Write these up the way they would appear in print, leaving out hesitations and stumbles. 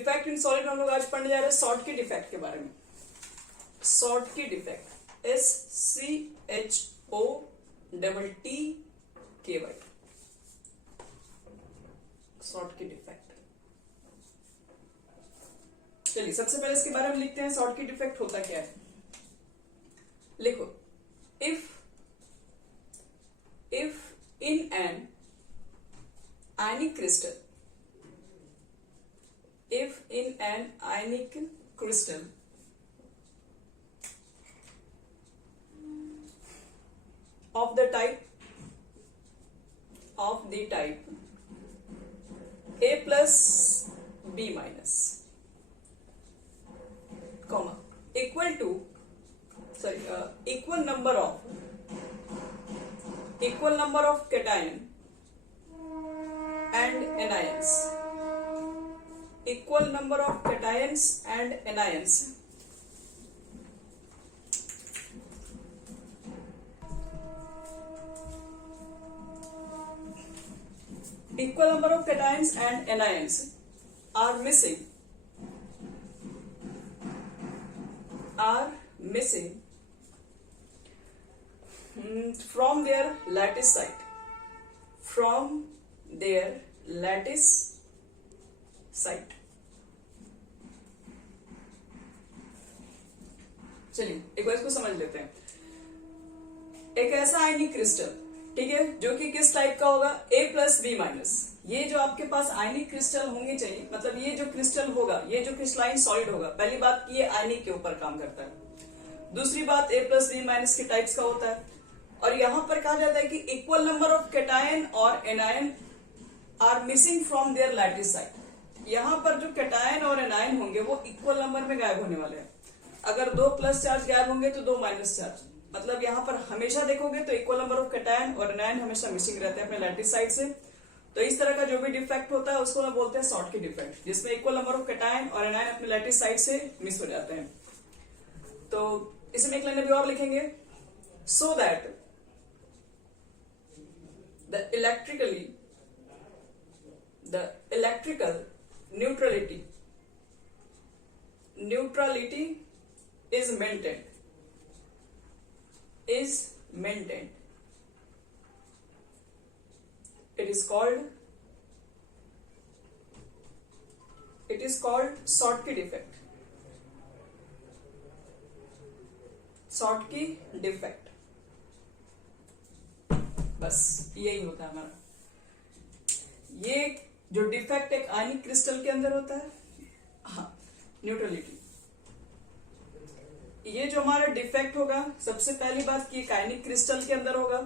Defect in solid हम लोग आज पढ़ने जा रहे हैं शॉर्ट की डिफेक्ट के बारे में। शॉर्ट की डिफेक्ट SCHOTTKY, शॉर्ट की डिफेक्ट। चलिए सबसे पहले इसके बारे में लिखते हैं, शॉर्ट की डिफेक्ट होता क्या है। लिखो, if in an ionic crystal, if in an ionic crystal of the type A plus B minus, comma, equal number of cation and anions, equal number of cations and anions, equal number of cations and anions are missing from their lattice site, चलिए एक बार इसको समझ लेते हैं। एक ऐसा आयनिक crystal, ठीक है, जो कि किस टाइप का होगा, A प्लस B माइनस। ये जो आपके पास आयनिक क्रिस्टल होंगे चाहिए, मतलब ये जो क्रिस्टल होगा, ये जो क्रिस्टलाइन सॉलिड होगा, पहली बात कि ये आयनिक के ऊपर काम करता है। दूसरी बात A प्लस B माइनस के टाइप्स का होता है। और यहां पर कहा जाता है कि इक्वल नंबर ऑफ कैटायन और anion are missing from their lattice site. यहां पर जो कैटायन और एनायन होंगे वो इक्वल नंबर में गायब होने वाले हैं। अगर 2 प्लस चार्ज गायब होंगे तो 2 माइनस चार्ज, मतलब यहां पर हमेशा देखोगे तो इक्वल नंबर ऑफ कैटायन और एनायन हमेशा मिसिंग रहते हैं अपने लैटिस साइड से। तो इस तरह का जो भी डिफेक्ट होता है उसको ना बोलते हैं शॉर्ट की डिफेक्ट, जिसमें इक्वल नंबर ऑफ कैटायन और एनायन अपने लैटिस साइड से मिस हो जाते हैं। तो इसमें एक लाइन भी और लिखेंगे, so that the electrical neutrality is maintained. It is called Schottky defect. Schottky defect, बस यही होता है हमारा। ये जो डिफेक्ट एक आयनिक क्रिस्टल के अंदर होता है, हाँ, न्यूट्रलिटी। ये जो हमारा डिफेक्ट होगा, सबसे पहली बात कि एक आयनिक क्रिस्टल के अंदर होगा,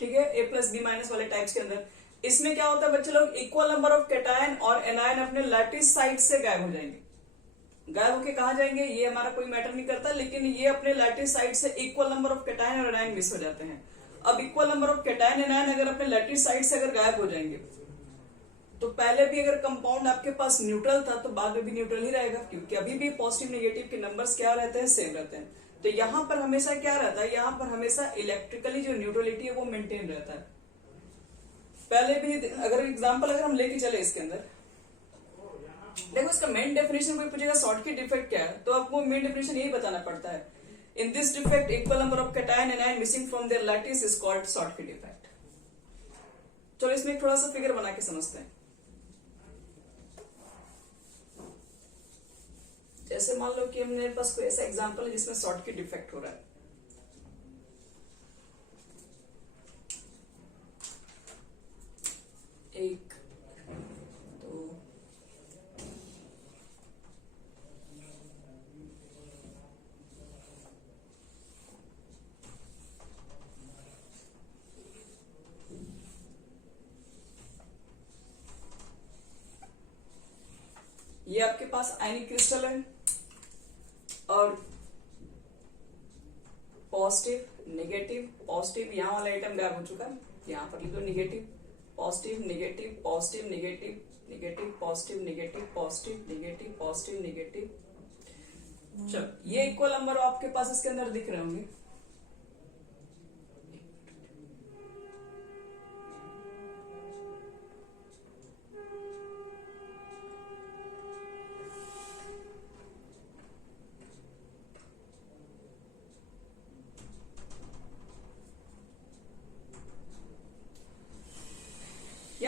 ठीक है, A प्लस B माइनस वाले टाइप्स के अंदर। इसमें क्या होता है बच्चे लोग, इक्वल नंबर ऑफ कैटायन और एनायन अपने लैटिस साइड से गायब हो जाएंगे। गायब होके कहा जाएंगे ये हमारा कोई मैटर नहीं करता, लेकिन ये अपने लैटिस साइड से इक्वल नंबर ऑफ कैटायन और एनायन मिस हो जाते हैं। अब equal number of cation anion अगर अपने लैटिस साइड से अगर गायब हो जाएंगे, तो पहले भी अगर कंपाउंड आपके पास न्यूट्रल था तो बाद में भी न्यूट्रल ही रहेगा, क्योंकि अभी भी पॉजिटिव नेगेटिव के नंबर्स क्या रहते हैं, सेम रहते हैं। तो यहां पर हमेशा क्या रहता है, यहां पर हमेशा इलेक्ट्रिकली जो न्यूट्रलिटी है वो मेंटेन रहता है। पहले भी अगर एग्जाम्पल अगर हम लेके चले इसके अंदर, देखो इसका मेन डेफिनेशन कोई पूछेगा शॉर्ट की डिफेक्ट क्या है, तो आपको मेन डेफिनेशन यही बताना पड़ता है, in this defect equal number of cation and anion missing from their lattice is called Schottky defect. चलो इसमें एक थोड़ा सा फिगर बना के समझते हैं। जैसे मान लो कि हमने पास कोई ऐसा एग्जांपल है जिसमें शॉर्ट की डिफेक्ट हो रहा है। एक, दो, ये आपके पास आयनिक क्रिस्टल है और पॉजिटिव नेगेटिव पॉजिटिव, यहां वाला आइटम गायब हो चुका है, यहां पर लिख दो negative positive negative positive negative negative positive negative positive negative positive negative. चलो ये इक्वल नंबर आपके पास इसके अंदर दिख रहे होंगे।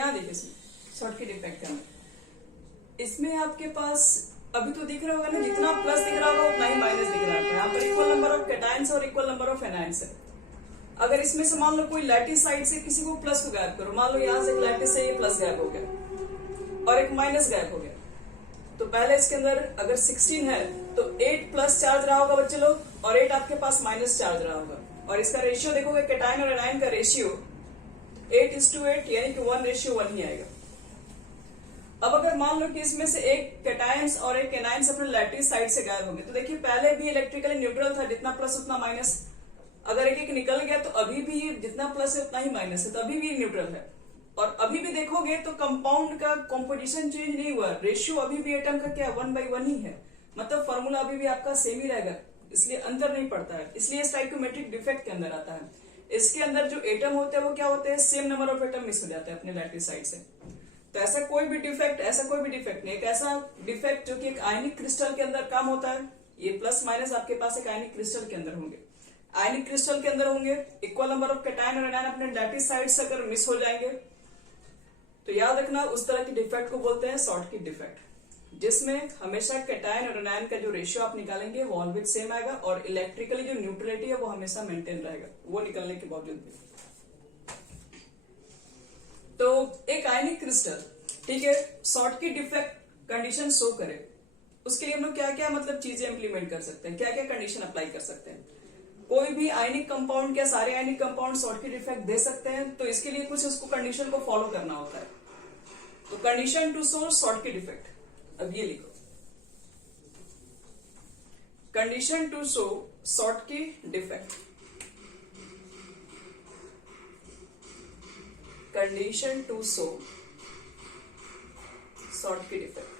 यहाँ देखिए इसमें शॉर्ट की डिफेक्ट के अंदर इसमें आपके पास अभी तो दिख रहा होगा ना, जितना प्लस दिख रहा होगा उतना ही माइनस दिख रहा है। यहाँ पर इक्वल नंबर ऑफ कैटायंस और इक्वल नंबर ऑफ एनायंस है। अगर इसमें से मान लो कोई लैटिस साइड से किसी को प्लस को गायब करो, मान लो यहाँ से एक लैटिस से ये प्लस गायब हो गया और एक माइनस गायब हो गया, तो पहले इसके अंदर अगर 16 है तो 8 प्लस चार्ज रहा होगा बच्चे लोग और 8 आपके पास माइनस चार्ज रहा होगा। और इसका रेशियो देखोगे कैटायन और एनायन का रेशियो 8:8 यानी कि 1:1 ही आएगा। अब अगर मान लो कि इसमें से एक कैटायंस और एक एनायंस अपने लैटिस साइड से गायब होंगे, तो देखिए पहले भी इलेक्ट्रिकली न्यूट्रल था, जितना प्लस उतना माइनस। अगर एक एक निकल गया तो अभी भी जितना प्लस है उतना ही माइनस है, तो अभी भी न्यूट्रल है। और अभी भी देखोगे तो कंपाउंड का कॉम्पोजिशन चेंज नहीं हुआ, रेशियो अभी भी एटम का क्या 1/1 ही है, मतलब फॉर्मूला अभी भी आपका सेम ही रहेगा, इसलिए अंतर नहीं पड़ता है। इसलिए स्टाइकोमेट्रिक डिफेक्ट के अंदर आता है। इसके अंदर जो एटम होते हैं वो क्या होते हैं, same number of atom miss हो जाते हैं अपने लैटिस साइड से। तो ऐसा कोई भी डिफेक्ट नहीं, एक ऐसा डिफेक्ट जो कि एक आयनिक क्रिस्टल के अंदर काम होता है। ये प्लस माइनस आपके पास एक आयनिक क्रिस्टल के अंदर होंगे, आयनिक क्रिस्टल के अंदर होंगे, इक्वल नंबर ऑफ कैटायन और एनायन अपने लैटिस साइड से अगर मिस हो जाएंगे तो याद रखना उस तरह की डिफेक्ट को बोलते हैं शॉर्ट की डिफेक्ट, जिसमें हमेशा कैटायन और एनायन का जो रेशियो आप निकालेंगे वो ऑलवेज सेम आएगा और इलेक्ट्रिकली जो न्यूट्रलिटी है वो हमेशा मेंटेन रहेगा वो निकलने के बावजूद भी। तो एक आयनिक क्रिस्टल, ठीक है, शॉर्ट की डिफेक्ट कंडीशन शो करे, उसके लिए हम लोग क्या क्या मतलब चीजें इंप्लीमेंट कर सकते हैं, क्या क्या कंडीशन अप्लाई कर सकते हैं। कोई भी आयनिक कंपाउंड, क्या सारे आयनिक कंपाउंड शॉर्ट की डिफेक्ट दे सकते हैं, तो इसके लिए कुछ उसको कंडीशन को फॉलो करना होता है। तो condition to show Schottky defect, अब ये लिखो, condition to show Schottky defect, condition to show Schottky defect.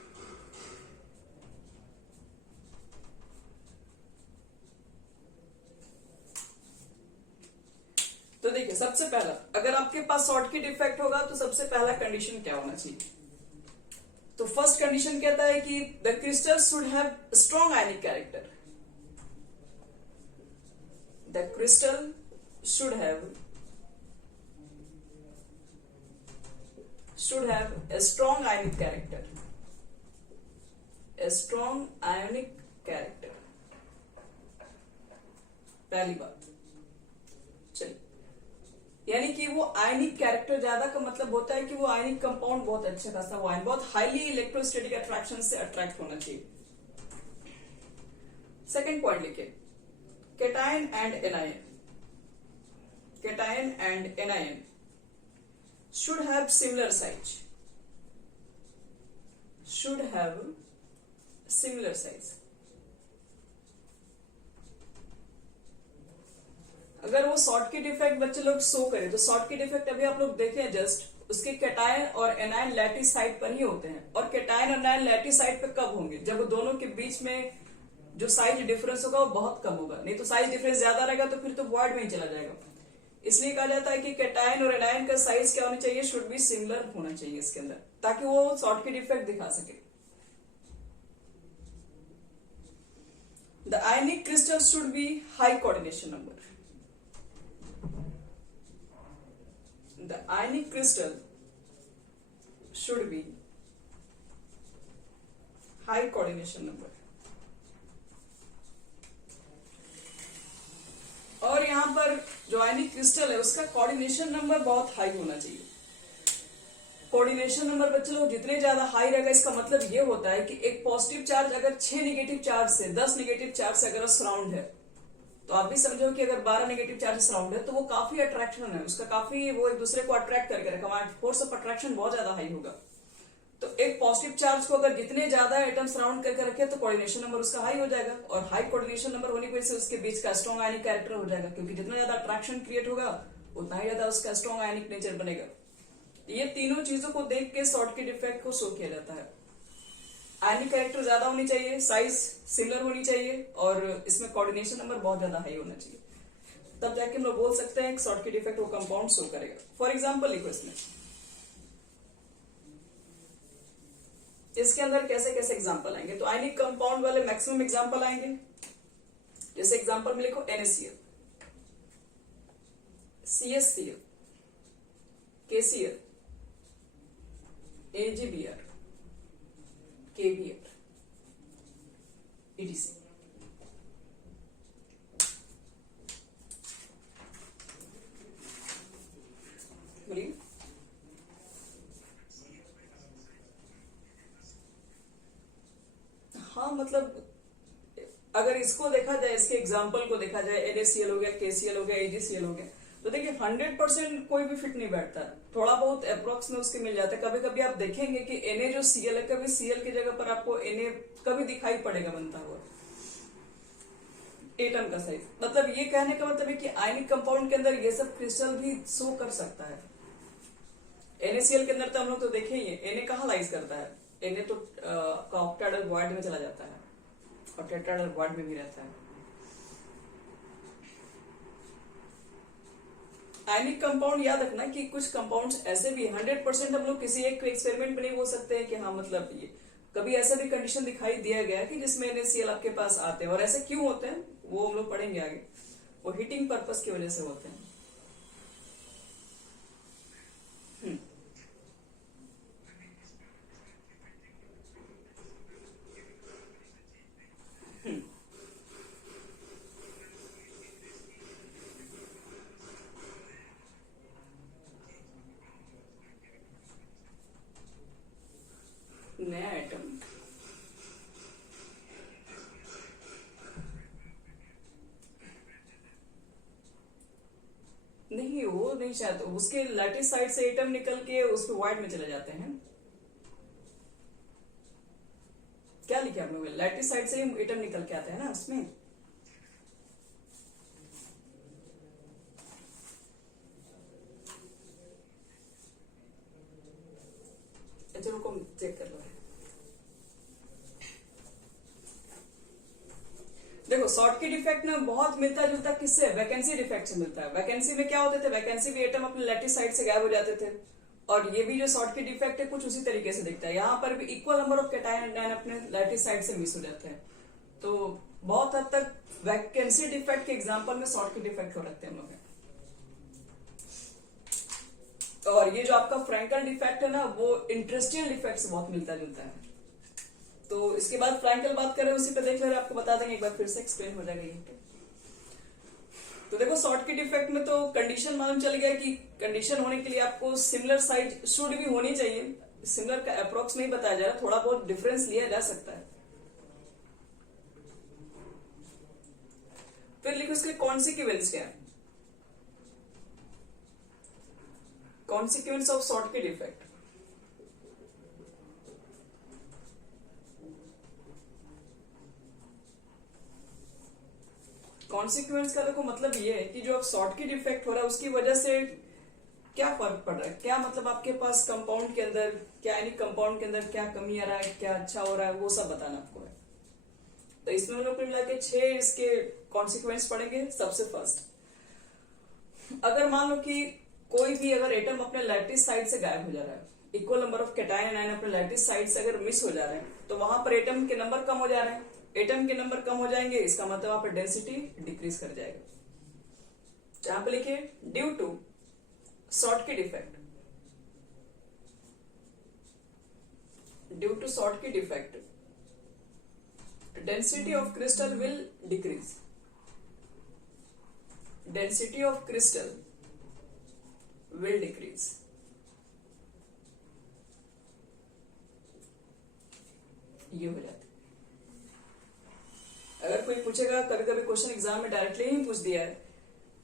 तो देखिए सबसे पहला, अगर आपके पास शॉर्ट की डिफेक्ट होगा तो सबसे पहला कंडीशन क्या होना चाहिए, तो फर्स्ट कंडीशन कहता है कि the crystal should have strong ionic character, the crystal should have a strong ionic character, a strong ionic character, पहली बात। चलिए, यानी कि वो आयनिक कैरेक्टर ज्यादा का मतलब होता है कि वो आयनिक कंपाउंड बहुत अच्छा खासा, वो आयन बहुत हाईली इलेक्ट्रोस्टैटिक अट्रैक्शन से अट्रैक्ट होना चाहिए। सेकेंड पॉइंट लिखिए, cation and anion, cation and anion should have similar size, should have similar size। अगर वो शॉर्ट की डिफेक्ट बच्चे लोग शो करें, तो शॉर्ट की डिफेक्ट अभी आप लोग देखें जस्ट, उसके कैटायन और एनायन लैटिस साइड पर ही होते हैं। और कैटायन और एनायन लैटिस साइड पर कब होंगे, जब वो दोनों के बीच में जो साइज डिफरेंस होगा वो बहुत कम होगा, नहीं तो साइज डिफरेंस ज्यादा रहेगा तो फिर तो वॉइड में ही चला जाएगा। इसलिए कहा जाता है कि कैटायन और एनायन का साइज क्या होना चाहिए, शुड बी सिमिलर होना चाहिए इसके अंदर, ताकि वो शॉर्ट की डिफेक्ट दिखा सके। The ionic crystal should be high coordination number, the ionic crystal should be high coordination number. और यहां पर जो आयनिक क्रिस्टल है उसका कोऑर्डिनेशन नंबर बहुत हाई होना चाहिए। कोऑर्डिनेशन नंबर बच्चे लोग जितने ज्यादा हाई रहेगा, इसका मतलब ये होता है कि एक पॉजिटिव चार्ज अगर 6 नेगेटिव चार्ज से 10 नेगेटिव चार्ज से अगर सराउंड है, तो आप भी समझो कि अगर 12 नेगेटिव चार्ज सराउंड है तो वो काफी अट्रैक्शन है उसका, काफी वो एक दूसरे को अट्रैक्ट करके रखा, फोर्स ऑफ अट्रैक्शन बहुत ज्यादा हाई होगा। तो एक पॉजिटिव चार्ज को अगर जितने ज्यादा एटम सराउंड करके रखे तो कोऑर्डिनेशन नंबर उसका हाई हो जाएगा, और हाई कोऑर्डिनेशन नंबर होने की वजह से उसके बीच का स्ट्रॉन्ग आयनिक कैरेक्टर हो जाएगा, क्योंकि जितना ज्यादा अट्रैक्शन क्रिएट होगा उतना ही ज्यादा उसका स्ट्रॉन्ग आयनिक नेचर बनेगा। ये तीनों चीजों को देख के शॉर्ट की डिफेक्ट को शो किया जाता है। आयनिक कैरेक्टर ज्यादा होनी चाहिए, साइज सिमिलर होनी चाहिए, और इसमें कोऑर्डिनेशन नंबर बहुत ज्यादा हाई होना चाहिए, तब जाके हम लोग बोल सकते हैं शॉर्ट की डिफेक्ट वो कंपाउंड शो करेगा। फॉर एग्जाम्पल लिखो इसमें, इसके अंदर कैसे कैसे एग्जांपल आएंगे, तो आयनिक कंपाउंड वाले मैक्सिमम एग्जांपल आएंगे। जैसे एग्जांपल में लिखो NaCl, CsCl, KCl, AgBr, KBr, EDC। बोलिए। हाँ मतलब अगर इसको देखा जाए, इसके एग्जाम्पल को देखा जाए, NaCl हो गया, KCl हो गया, AgCl हो गया, तो देखिए 100% कोई भी फिट नहीं बैठता, थोड़ा बहुत अप्रोक्स में उसके मिल जाता है। कभी कभी आप देखेंगे कि Na जो Cl है, कभी Cl की जगह पर आपको Na कभी दिखाई पड़ेगा बनता हुआ एटम का साइज। मतलब ये कहने का मतलब है कि आयनिक कंपाउंड के अंदर ये सब क्रिस्टल भी शो कर सकता है। NaCl के अंदर तो हम लोग तो देखे ही है, Na कहाँ लाइज करता है, Na तो ऑक्टेडाइल वॉइड में चला जाता है और टेट्राडाइल वॉइड में भी रहता है। आयनिक कंपाउंड याद रखना कि कुछ कंपाउंड्स ऐसे भी 100% हम लोग किसी एक एक्सपेरिमेंट में नहीं बोल सकते हैं कि हाँ मतलब ये कभी ऐसा भी कंडीशन दिखाई दिया गया कि जिसमें NaCl आपके पास आते हैं, और ऐसे क्यों होते हैं वो हम लोग पढ़ेंगे आगे। वो हीटिंग पर्पस की वजह से होते हैं। नया आइटम नहीं, वो नहीं चाहते, उसके लैटिस साइड से एटम निकल के उसके वाइड में चले जाते हैं। क्या लिखे आप लोग, लैटिस साइड से ही एटम निकल के आते हैं ना उसमें। अच्छा रुको चेक कर लो। देखो शॉर्टकट इफेक्ट में बहुत मिलता जुलता किससे, वैकेंसी डिफेक्ट से मिलता है। वैकेंसी में क्या होते थे, वैकेंसी भी एटम अपने लैटिस साइड से गायब हो जाते थे, और ये भी जो शॉर्टकट इफेक्ट है कुछ उसी तरीके से दिखता है। यहाँ पर भी equal number of cation and ion अपने लैटिस साइड से मिस हो जाते हैं। तो बहुत हद तक वैकेंसी डिफेक्ट के एग्जाम्पल में शॉर्टकट इफेक्ट हो रखते हैं हम लोग। और ये जो आपका फ्रैंकल डिफेक्ट है ना, वो इंटरेस्टियल डिफेक्ट से बहुत मिलता जुलता है। तो इसके बाद फ्रैंकल बात करें, उसी पे देख ले, आपको बता देंगे एक बार फिर से एक्सप्लेन हो जाएगा ये। तो देखो शॉर्टकट इफेक्ट में तो कंडीशन मालूम चल गया कि कंडीशन होने के लिए आपको सिमिलर साइज शुड भी होनी चाहिए। सिमिलर का अप्रोक्स नहीं बताया जा रहा, थोड़ा बहुत डिफरेंस लिया जा सकता है। फिर लिखो इसके कॉन्सिक्वेंस क्या है। Consequence of shortcut effect, consequence का देखो मतलब ये है कि जो अब शॉर्टकट इफेक्ट हो रहा है उसकी वजह से क्या फर्क पड़ रहा है, क्या मतलब आपके पास कंपाउंड के अंदर क्या, यानी कंपाउंड के अंदर क्या कमी आ रहा है, क्या अच्छा हो रहा है, वो सब बताना आपको है। तो इसमें हम लोग मिला के 6 इसके कॉन्सिक्वेंस पढ़ेंगे। सबसे फर्स्ट, अगर मान लो कि कोई भी अगर एटम अपने लैटिस साइड से गायब हो जा रहा है, equal number of cation ion अपने लैटिस साइड से अगर मिस हो जा रहे हैं, तो वहां पर एटम के नंबर कम हो जा रहे हैं। एटम के नंबर कम हो जाएंगे, इसका मतलब वहां पर डेंसिटी डिक्रीज कर जाएगा। जहां पे लिखिए due to shortcut effect, due to shortcut effect density of crystal will decrease, density of crystal will decrease। ये हो जाता है। अगर कोई पूछेगा, कभी कभी क्वेश्चन एग्जाम में डायरेक्टली ही पूछ दिया है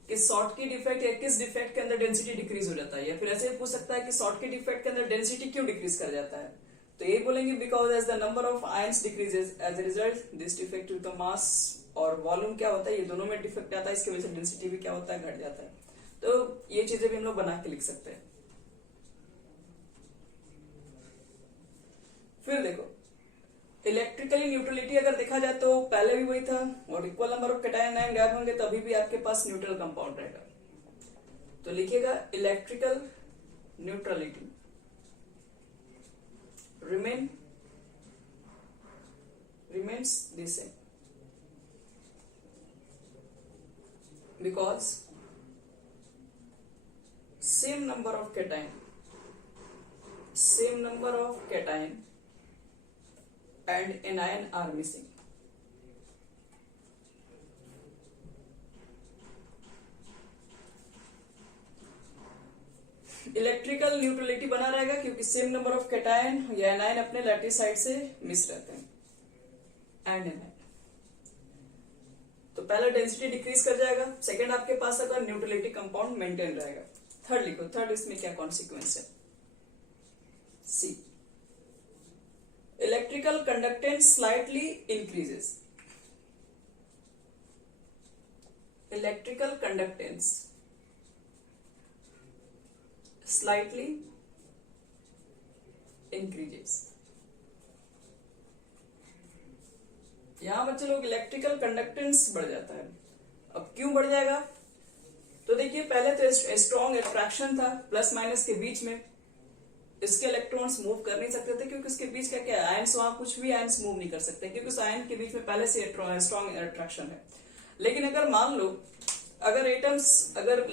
कि शॉर्टकट इफेक्ट या किस डिफेक्ट के अंदर डेंसिटी डिक्रीज हो जाता है, या फिर ऐसे पूछ सकता है कि शॉर्टकट इफेक्ट के अंदर डेंसिटी क्यों डिक्रीज कर जाता है, तो ये बोलेंगे because as the number of ions decreases as a result this defect to the mass और वॉल्यूम क्या होता है, ये दोनों में डिफेक्ट आता है, इसकी वजह से डेंसिटी भी क्या होता है, घट जाता है। तो ये चीजें भी हम लोग बना के लिख सकते हैं। फिर देखो इलेक्ट्रिकली न्यूट्रलिटी अगर देखा जाए तो पहले भी वही था, और equal number of cation ion gap होंगे तभी भी आपके पास न्यूट्रल कंपाउंड रहेगा। तो लिखिएगा electrical neutrality remains the same because same number of cation, same number of cation and anion are missing. Electrical neutrality बना रहेगा क्योंकि सेम नंबर ऑफ कैटायन या एनायन अपने लैटिस साइड से मिस रहते हैं एंड एनायन। तो पहला डेंसिटी डिक्रीज कर जाएगा, सेकंड आपके पास अगर न्यूट्रलिटी कंपाउंड मेंटेन रहेगा। थर्ड लिखो, थर्ड इसमें क्या कॉन्सिक्वेंस है? C, electrical conductance slightly increases. Electrical conductance slightly increases। यहां बच्चे लोग इलेक्ट्रिकल कंडक्टेंस बढ़ जाता है। अब क्यों बढ़ जाएगा? तो देखिए पहले तो स्ट्रॉन्ग अट्रैक्शन था प्लस माइनस के बीच में, इसके इलेक्ट्रॉन्स मूव कर नहीं सकते थे क्योंकि इसके बीच क्या क्या आयन्स, वहां कुछ भी आयन्स मूव नहीं कर सकते क्योंकि उस आयन के बीच में पहले से स्ट्रॉन्ग अट्रैक्शन है। लेकिन अगर मान लो अगर एटम्स अगर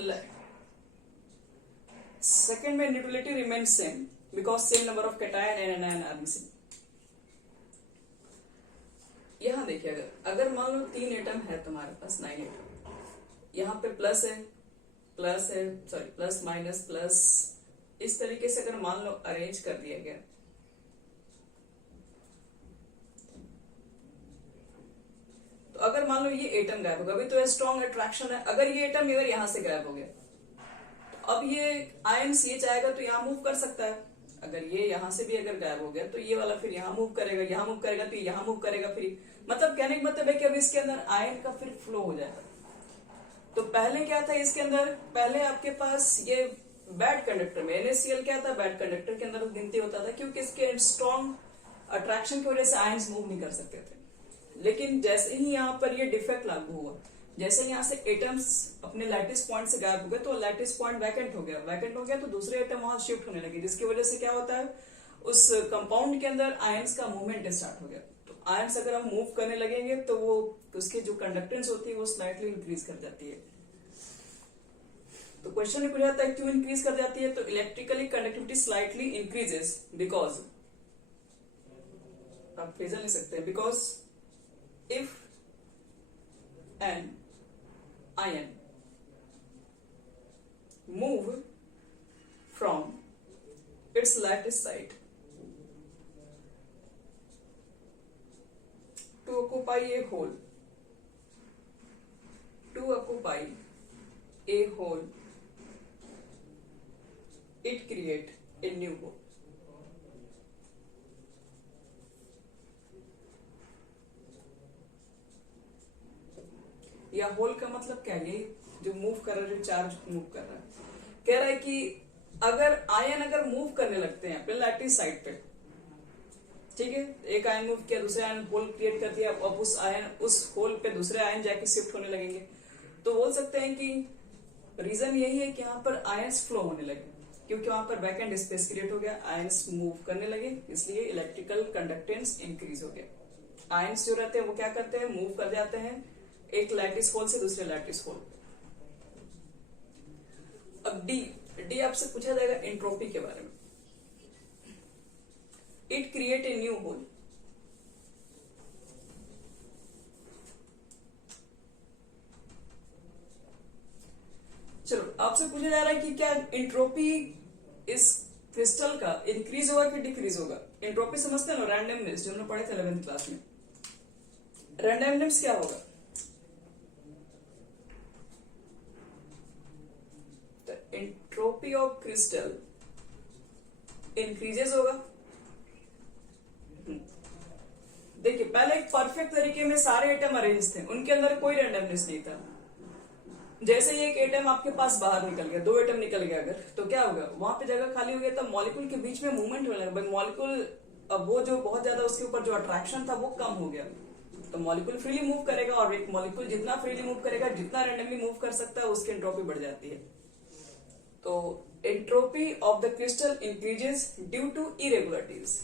सेकेंड में neutrality remains same because same number of cation and anion are missing. यहां देखिए अगर मान लो 3 एटम है तुम्हारे पास, 9 एटम, यहां पे प्लस है सॉरी प्लस माइनस प्लस, इस तरीके से अगर मान लो अरेंज कर दिया गया तो अगर मान लो ये एटम गायब होगा, अभी तो स्ट्रॉन्ग अट्रैक्शन है, अगर ये एटम अगर यहां से गायब हो गया अब ये आयन्स ये चाहेगा तो यहाँ मूव कर सकता है। अगर ये यहां से भी अगर गायब हो गया तो ये वाला फिर यहाँ मूव करेगा, यहाँ मूव करेगा तो यहाँ मूव करेगा, फिर मतलब कहने का मतलब है कि अब इसके अंदर आयन का फिर फ्लो हो जाएगा। तो पहले क्या था इसके अंदर, पहले आपके पास ये बैड कंडक्टर में NaCl क्या था, बैड कंडक्टर के अंदर गिनती होता था क्योंकि इसके स्ट्रॉन्ग अट्रैक्शन की वजह से आयन्स मूव नहीं कर सकते थे। लेकिन जैसे ही यहाँ पर ये डिफेक्ट लागू हुआ, जैसे यहां से एटम्स अपने लैटिस पॉइंट से गायब हो गए तो लैटिस पॉइंट वैकेंट हो गया तो दूसरे एटम वहां शिफ्ट होने लगे, जिसकी वजह से क्या होता है उस कंपाउंड के अंदर आयंस का मूवमेंट स्टार्ट हो गया। तो आयंस अगर हम मूव करने लगेंगे तो वो उसकी जो कंडक्टेंस होती है वो स्लाइटली इंक्रीज कर जाती है। तो क्वेश्चन ये पूछा जाता है क्यों इंक्रीज कर जाती है, तो electrically conductivity slightly increases because, आप फ्रेजर ले सकते हैं, because if an ion move from its lattice site to occupy a hole it create a new hole। या होल का मतलब क्या है, जो मूव कर रहा है, जो चार्ज मूव कर रहा है, कह रहा है कि अगर आयन अगर मूव करने लगते हैं अपने लैटिस साइड पे, ठीक है, एक आयन मूव किया दूसरे आयन होल क्रिएट कर दिया, अब उस होल पे दूसरे आयन जाके शिफ्ट होने लगेंगे, तो बोल सकते हैं कि रीजन यही है कि यहाँ पर आयन्स फ्लो होने लगे क्योंकि वहां पर वैकेंट स्पेस क्रिएट हो गया, आयन्स मूव करने लगे, इसलिए इलेक्ट्रिकल कंडक्टेंस इंक्रीज हो गया। आयन्स जो रहते हैं वो क्या करते हैं, मूव कर जाते हैं एक लैटिस होल से दूसरे लैटिस होल। अब डी आपसे पूछा जाएगा एंट्रोपी के बारे में। It create a new hole. चलो आपसे पूछा जा रहा है कि क्या एंट्रोपी इस क्रिस्टल का इंक्रीज होगा कि डिक्रीज होगा। एंट्रोपी समझते हैं ना, रैंडमनेस, जो हमने पढ़े थे 11th क्लास में। रैंडमनेस क्या होगा, एंट्रोपी ऑफ क्रिस्टल इंक्रीजेस होगा। देखिए पहले एक परफेक्ट तरीके में सारे एटम अरेंज थे, उनके अंदर कोई रैंडमनेस नहीं था। जैसे ही एक एटम आपके पास बाहर निकल गया, 2 एटम निकल गया अगर, तो क्या होगा, वहां पे जगह खाली हो गया, तब मॉलिक्यूल के बीच में मूवमेंट होने लगा। मॉलिक्यूल अब वो जो बहुत ज्यादा उसके ऊपर जो अट्रैक्शन था वो कम हो गया, तो मॉलिक्यूल फ्रीली मूव करेगा, और एक मॉलिक्यूल जितना फ्रीली मूव करेगा, जितना रैंडमली मूव कर सकता है, उसकी एंट्रोपी बढ़ जाती है। तो entropy of the crystal increases due to irregularities.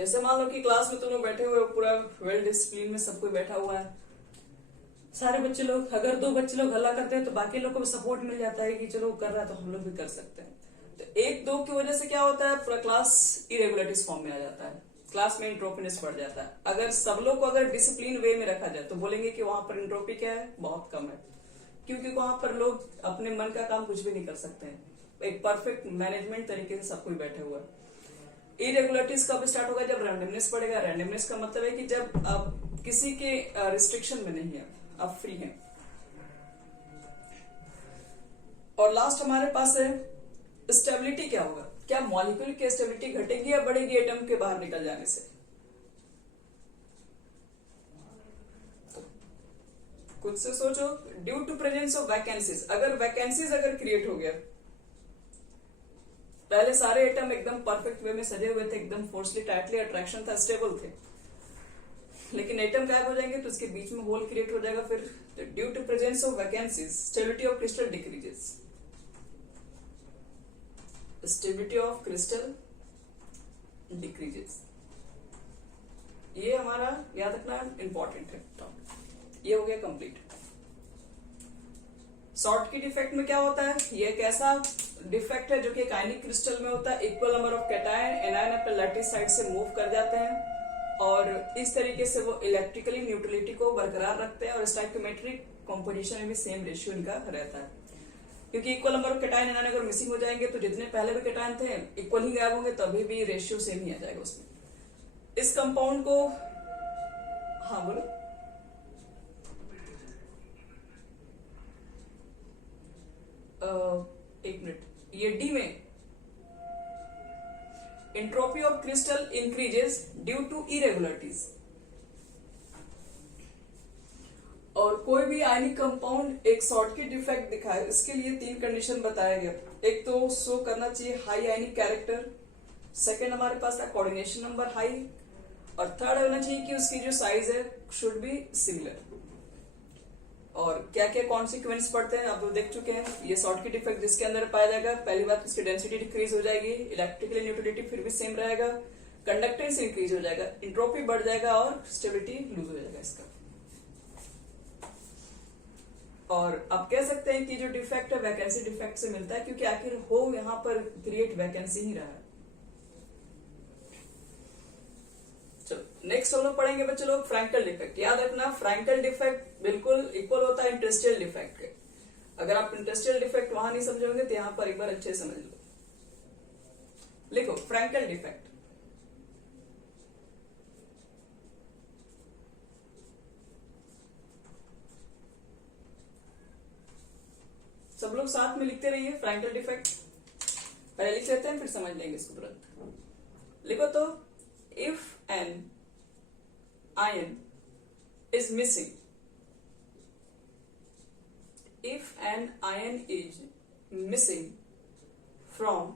जैसे मान लो कि क्लास में तुम लोग बैठे हुए हो, पूरा वेल डिसिप्लिन में सब कोई बैठा हुआ है, सारे बच्चे लोग, अगर 2 बच्चे लोग हल्ला करते हैं तो बाकी लोग को सपोर्ट मिल जाता है कि चलो कर रहा है तो हम लोग भी कर सकते हैं। तो 1-2 की वजह से क्या होता है, पूरा क्लास इरेगुलरिटीज फॉर्म में आ जाता है, क्लास में इंट्रोपीनेस बढ़ जाता है। अगर सब लोग को अगर डिसिप्लिन वे में रखा जाए तो बोलेंगे कि वहां पर इंट्रोपी क्या है, बहुत कम है, क्योंकि वहां पर लोग अपने मन का काम कुछ भी नहीं कर सकते हैं, एक परफेक्ट मैनेजमेंट तरीके से सब कोई बैठे हुआ है। इरेगुलरिटीज कब स्टार्ट होगा, जब रैंडमनेस पड़ेगा। रैंडमनेस का मतलब है कि जब आप किसी के रिस्ट्रिक्शन में नहीं है, आप फ्री हैं। और लास्ट हमारे पास है स्टेबिलिटी। क्या होगा, क्या मॉलिक्यूल की स्टेबिलिटी घटेगी या बढ़ेगी एटम के बाहर निकल जाने से? खुद से सोचो। Due to presence of vacancies, अगर वैकेंसीज अगर क्रिएट हो गया, पहले सारे एटम एकदम परफेक्ट वे में सजे हुए थे, एकदम फोर्सली टाइटली अट्रैक्शन था, स्टेबल थे, लेकिन एटम गायब हो जाएंगे तो उसके बीच में होल क्रिएट हो जाएगा। फिर due to presence of vacancies stability of crystal decreases, stability of crystal decreases. ये हमारा याद रखना इंपॉर्टेंट है टॉपिक। ये हो गया कंप्लीट। शॉर्टकट डिफेक्ट में क्या होता है, ये एक ऐसा डिफेक्ट है जो कि आयनिक क्रिस्टल में होता है। Equal number of cation anion अपने लैटिस साइड से मूव कर जाते हैं और इस तरीके से वो इलेक्ट्रिकली न्यूट्रलिटी को बरकरार रखते हैं और स्टाइकोमेट्रिक कॉम्पोजिशन में भी सेम रेशियो इनका रहता है, क्योंकि equal number of cation anion अगर मिसिंग हो जाएंगे तो जितने पहले भी कैटायन थे इक्वल ही गायब होंगे, तभी भी रेशियो सेम ही आ जाएगा उसमें। इस कंपाउंड को, हाँ बोलो, एक मिनट, ये डी में entropy of crystal increases due to irregularities. और कोई भी आयनिक कंपाउंड एक शॉर्टकट डिफेक्ट दिखाए, इसके लिए 3 कंडीशन बताया गया। एक तो शो करना चाहिए हाई आयनिक कैरेक्टर, सेकंड हमारे पास था कोऑर्डिनेशन नंबर हाई, और थर्ड होना चाहिए कि उसकी जो साइज है शुड बी सिमिलर। और क्या क्या कॉन्सिक्वेंस पड़ते हैं आप लोग देख चुके हैं। ये शॉर्टकट इफेक्ट जिसके अंदर पाया जाएगा, पहली बात उसकी डेंसिटी डिक्रीज हो जाएगी, इलेक्ट्रिकल न्यूट्रलिटी फिर भी सेम रहेगा, कंडक्टेंस इंक्रीज हो जाएगा, इंट्रोपी बढ़ जाएगा और स्टेबिलिटी लूज हो जाएगा इसका। और आप कह सकते हैं कि जो डिफेक्ट है वैकेंसी डिफेक्ट से मिलता है, क्योंकि आखिर हो यहाँ पर क्रिएट वैकेंसी ही रहा है। चलो नेक्स्ट हम लोग पढ़ेंगे बच्चे लोग फ्रैंकल डिफेक्ट। याद रखना फ्रैंकल डिफेक्ट बिल्कुल इक्वल होता है इंटरस्टियल डिफेक्ट के। अगर आप इंटरस्टियल डिफेक्ट वहां नहीं समझोगे तो यहां पर एक बार अच्छे समझ लो। लिखो फ्रैंकल डिफेक्ट। सब लोग साथ में लिखते रहिए फ्रैंकल डिफेक्ट। पहले लिख लेते हैं फिर समझ लेंगे इसको तुरंत। लिखो तो, if an ion is missing, if an ion is missing from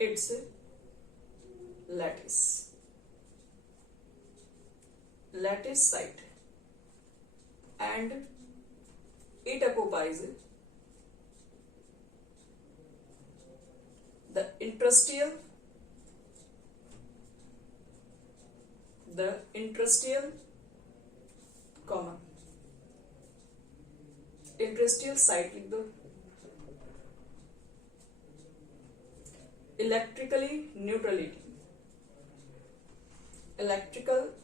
its lattice site and it occupies the interstitial comma interstitial site लिख दो। Electrical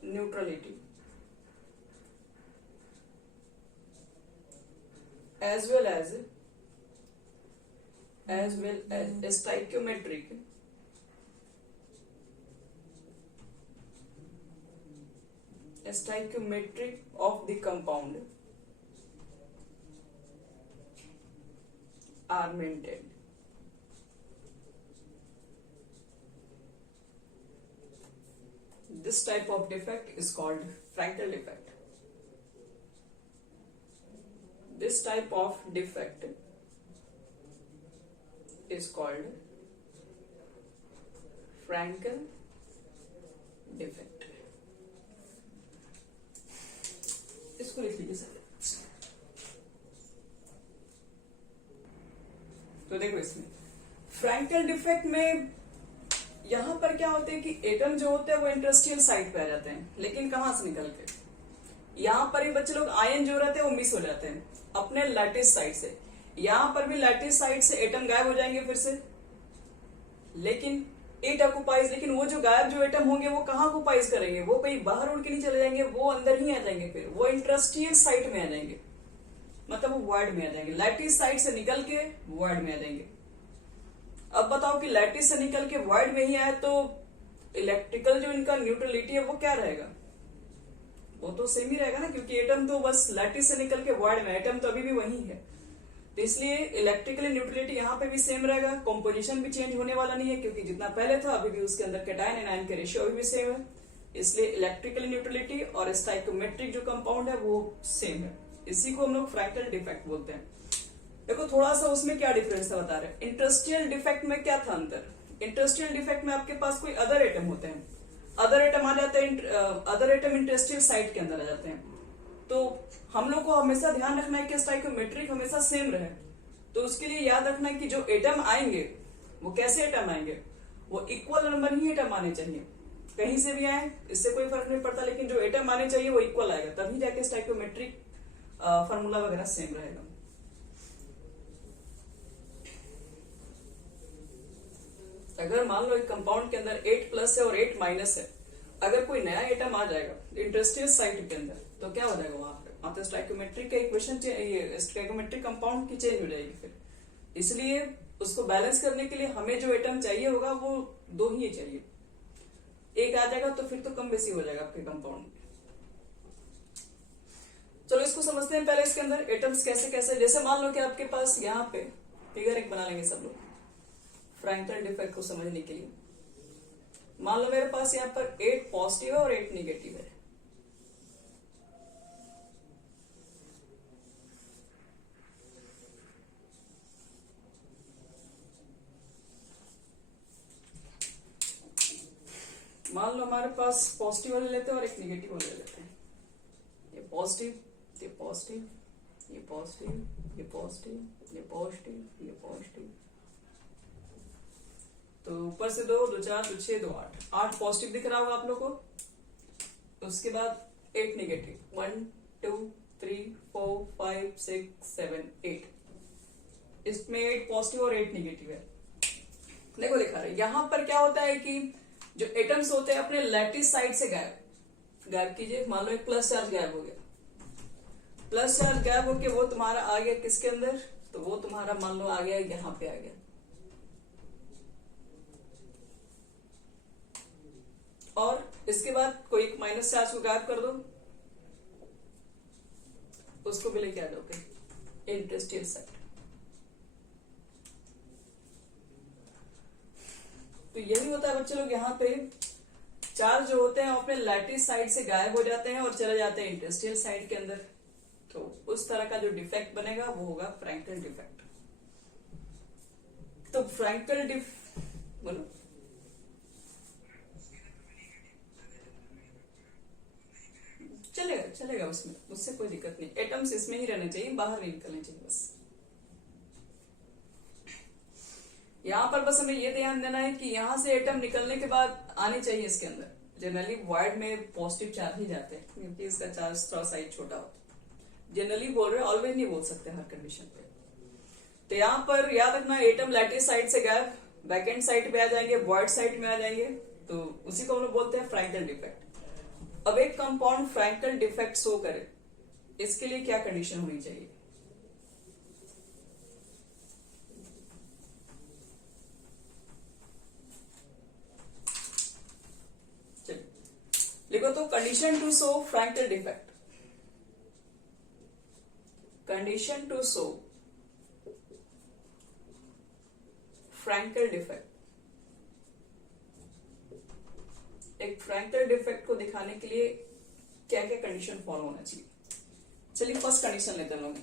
neutrality as well as stoichiometric of the compound are maintained. This type of defect is called Frankel defect. This type of defect is called Frankel defect. इसको लिख लीजिए sir. तो देखो इसमें Frenkel defect में यहाँ पर क्या होते हैं कि एटम जो होते हैं वो इंडस्ट्रियल साइट पे आ जाते हैं, लेकिन कहाँ से निकल के, यहाँ पर भी बच्चे लोग आयन जो रहते हैं वो मिस हो जाते हैं अपने लैटिस साइड से। यहाँ पर भी लैटिस साइड से एटम गायब हो जाएंगे फिर से, लेकिन इट ऑक्युपाइज, लेकिन वो जो गायब जो एटम होंगे वो कहाँ ऑक्युपाइज करेंगे, वो कहीं बाहर उड़ के नहीं चले जाएंगे, वो अंदर ही आ जाएंगे, फिर वो इंडस्ट्रियल साइट में आ जाएंगे, मतलब वो वर्ड में आ जाएंगे, लैटिस साइड से निकल के वर्ड में आ जाएंगे। अब बताओ कि लैटिस से निकल के वर्ड में ही आए तो इलेक्ट्रिकल जो इनका न्यूट्रलिटी है वो क्या रहेगा, वो तो सेम ही रहेगा ना, क्योंकि एटम तो बस लैटिस से निकल के वर्ड में, एटम तो अभी भी वही है, तो इसलिए इलेक्ट्रिकल न्यूट्रलिटी यहाँ पे भी सेम रहेगा, कॉम्पोजिशन भी चेंज होने वाला नहीं है, क्योंकि जितना पहले था अभी भी उसके अंदर कैटायन एनायन के रेशियो अभी भी सेम है, इसलिए इलेक्ट्रिकल न्यूट्रलिटी और स्टाइकोमेट्रिक जो कंपाउंड है वो सेम है। इसी को हम लोग फ्रैक्टल डिफेक्ट बोलते हैं। देखो थोड़ा सा उसमें क्या डिफरेंस है बता रहे। इंडस्ट्रियल डिफेक्ट में क्या था अंतर, इंडस्ट्रियल डिफेक्ट में आपके पास कोई अदर एटम होते हैं, अदर एटम आ जाते हैं, अदर एटम इंडस्ट्रियल साइट के अंदर आ जाते हैं, तो हम लोग को हमेशा ध्यान रखना है कि स्टाइकोमेट्रिक हमेशा सेम रहे। तो उसके लिए याद रखना है कि जो एटम आएंगे वो कैसे एटम आएंगे, वो इक्वल नंबर ही एटम आने चाहिए, कहीं से भी आए इससे कोई फर्क नहीं पड़ता, लेकिन जो एटम आने चाहिए वो इक्वल आएगा, तभी जाके स्टाइकोमेट्रिक फॉर्मूला वगैरह सेम रहेगा। अगर मान लो एक कंपाउंड के अंदर 8 प्लस है और 8 माइनस है, अगर कोई नया एटम आ जाएगा इंडस्ट्रियल साइट के अंदर तो क्या हो जाएगा, वहां तो स्टाइकोमेट्रिक का इक्वेशन, स्टाइकोमेट्रिक कंपाउंड की चेंज हो जाएगी फिर। इसलिए उसको बैलेंस करने के लिए हमें जो एटम चाहिए होगा वो 2 ही चाहिए, एक आ जाएगा तो फिर तो कम बेसी हो जाएगा आपके कंपाउंड में। चलो इसको समझते हैं पहले। इसके अंदर एटम्स कैसे कैसे, जैसे मान लो कि आपके पास यहाँ पे फिगर एक बना लेंगे सब लोग फ्रैंकल डिफेक्ट को समझने के लिए। मान लो मेरे पास यहाँ पर 8 पॉजिटिव है और 8 निगेटिव है, मान लो हमारे पास पॉजिटिव वाले लेते हैं और एक निगेटिव वाले लेते हैं, ये पॉजिटिव, ये पॉजिटिव, ये पॉजिटिव, ये पॉजिटिव, ये पॉजिटिव, ये पॉजिटिव, तो ऊपर से 2 2 4 2 6 2 8 पॉजिटिव दिख रहा होगा आप लोग को। उसके बाद 8 निगेटिव, 1 2 3 4 5 6 7 8, इसमें 8 पॉजिटिव और 8 निगेटिव है। देखो दिखा रहे यहां पर क्या होता है कि जो एटम्स होते हैं अपने लैटिस साइड से गायब कीजिए। मान लो एक प्लस चार्ज गायब हो गया, प्लस चार्ज गायब होके वो तुम्हारा आ गया किसके अंदर, तो वो तुम्हारा मान लो आ गया यहां पे आ गया, और इसके बाद कोई एक माइनस चार्ज को गायब कर दो, उसको भी लेके आ जाओगे इंडस्ट्रियल साइड। तो यही होता है बच्चे लोग, यहाँ पे चार्ज जो होते हैं अपने लैटिस साइड से गायब हो जाते हैं और चले जाते हैं इंडस्ट्रियल साइड के अंदर, तो उस तरह का जो डिफेक्ट बनेगा वो होगा फ्रैंकल डिफेक्ट। तो फ्रैंकल बोलो चलेगा उसमें, उससे कोई दिक्कत नहीं, एटम्स इसमें ही रहने चाहिए, बाहर नहीं निकलने चाहिए बस। यहाँ पर बस हमें ये ध्यान देना है कि यहाँ से एटम निकलने के बाद आने चाहिए इसके अंदर, जनरली वाइड में पॉजिटिव चार्ज ही जाते हैं क्योंकि इसका चार्ज थोड़ा साइज छोटा होता है, जनरली बोल रहे हैं, ऑलवेज नहीं बोल सकते हर कंडीशन पे। तो यहाँ पर याद रखना एटम लैटिस साइड से गायब बैकएंड साइड पे आ जाएंगे, वॉइड साइड में आ जाएंगे, तो उसी को हम लोग बोलते हैं फ्रैंकल डिफेक्ट। अब एक कंपाउंड फ्रैंकल डिफेक्ट शो करे, इसके लिए क्या कंडीशन होनी चाहिए, लिखो तो condition to show Frenkel defect, condition to show Frenkel defect. एक फ्रैंकल डिफेक्ट को दिखाने के लिए क्या क्या कंडीशन फॉलो होना चाहिए। चलिए फर्स्ट कंडीशन लेते हैं लोग,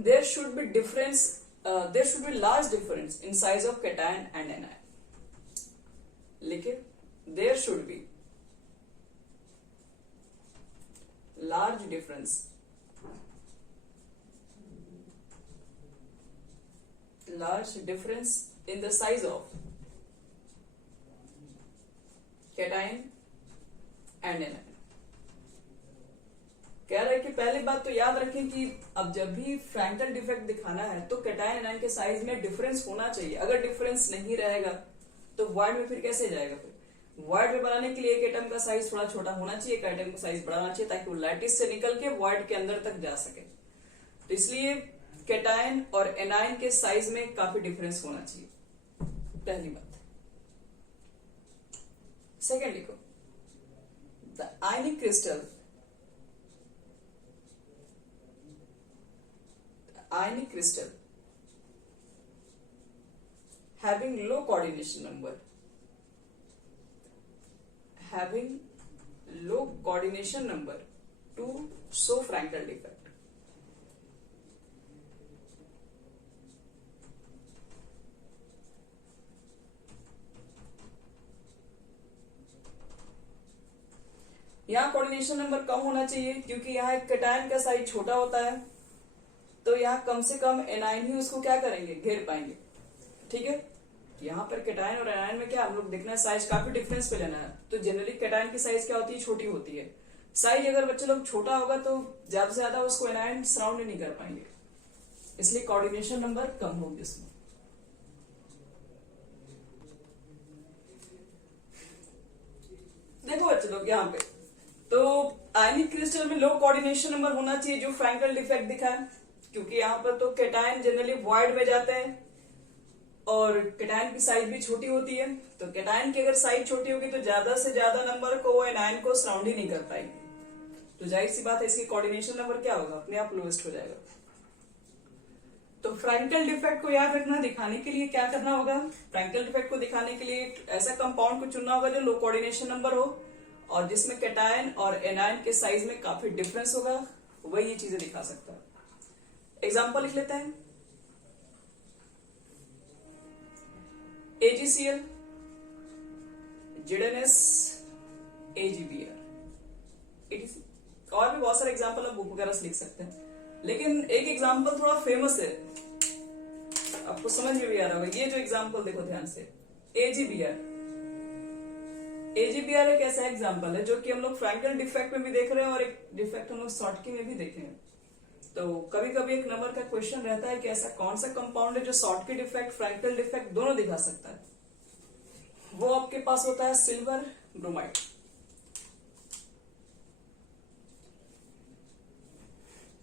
there should be difference, there should be large difference in size of cation and anion. लिखे there should be large difference, large difference in the size of cation and anion। कह रहे हैं कि पहली बात तो याद रखें कि अब जब भी फ्रैंकल डिफेक्ट दिखाना है तो कैटायन एनायन के साइज में डिफरेंस होना चाहिए। अगर डिफरेंस नहीं रहेगा तो वॉइड में फिर कैसे जाएगा? फिर वॉइड में बनाने के लिए एक एटम का साइज थोड़ा छोटा होना चाहिए, एक एटम का साइज बड़ा होना चाहिए, ताकि वो लैटिस से निकल के वॉइड के अंदर तक जा सके। तो इसलिए कैटायन और एनायन के साइज में काफी डिफरेंस होना चाहिए, पहली बात। सेकेंड लिखो, the ionic crystal ionic crystal having low coordination number to show Frankel defect। यहाँ कोऑर्डिनेशन नंबर कम होना चाहिए क्योंकि यहाँ एक कैटायन का साइज छोटा होता है, तो यहाँ कम से कम एनायन ही उसको क्या करेंगे, घेर पाएंगे। ठीक है, यहाँ पर कैटायन और एनायन में क्या हम लोग देखना है, साइज काफी डिफरेंस पे लेना है। तो जनरली कैटायन की साइज क्या होती है, छोटी होती है। साइज अगर बच्चे लोग छोटा होगा तो ज्यादा से ज्यादा उसको एनायन सराउंड नहीं कर पाएंगे, इसलिए कोऑर्डिनेशन नंबर कम होगी इसमें। देखो बच्चे लोग यहाँ पे तो आयनिक क्रिस्टल में लो कोऑर्डिनेशन नंबर होना चाहिए जो फ्रैंकल डिफेक्ट दिखा है, क्योंकि यहाँ पर तो कैटायन जनरली वॉइड में जाते हैं और कैटायन की साइज भी छोटी होती है। तो कैटायन की अगर साइज छोटी होगी तो ज्यादा से ज्यादा नंबर को वो एनायन को सराउंड ही नहीं कर पाएगी, तो जाहिर सी बात है इसकी कोऑर्डिनेशन नंबर क्या होगा, अपने आप लोएस्ट हो जाएगा। तो फ्रैंकल डिफेक्ट को याद रखना, दिखाने के लिए क्या करना होगा, फ्रैंकल डिफेक्ट को दिखाने के लिए ऐसा कंपाउंड को चुनना होगा जो लो कोऑर्डिनेशन नंबर हो और जिसमें कैटायन और एनायन के साइज में काफी डिफरेंस होगा, वही ये चीजें दिखा सकता है। एग्जाम्पल लिख लेते हैं, AgCl, ZnS, AgBr, etc। और भी बहुत सारे एग्जाम्पल आप बुक वगैरह से लिख सकते हैं, लेकिन एक एग्जाम्पल थोड़ा फेमस है, आपको समझ में भी आ रहा होगा। ये जो एग्जाम्पल देखो ध्यान से, AgBr। AgBr एक ऐसा एग्जाम्पल है जो कि हम लोग फ्रैंकल डिफेक्ट में भी देख रहे हैं और एक डिफेक्ट हम लोग शॉर्टकी में भी देखेंगे। तो कभी कभी एक नंबर का क्वेश्चन रहता है कि ऐसा कौन सा कंपाउंड है जो शॉर्टकी डिफेक्ट, फ्रैंकल डिफेक्ट दोनों दिखा सकता है। वो आपके पास होता है सिल्वर ब्रोमाइड।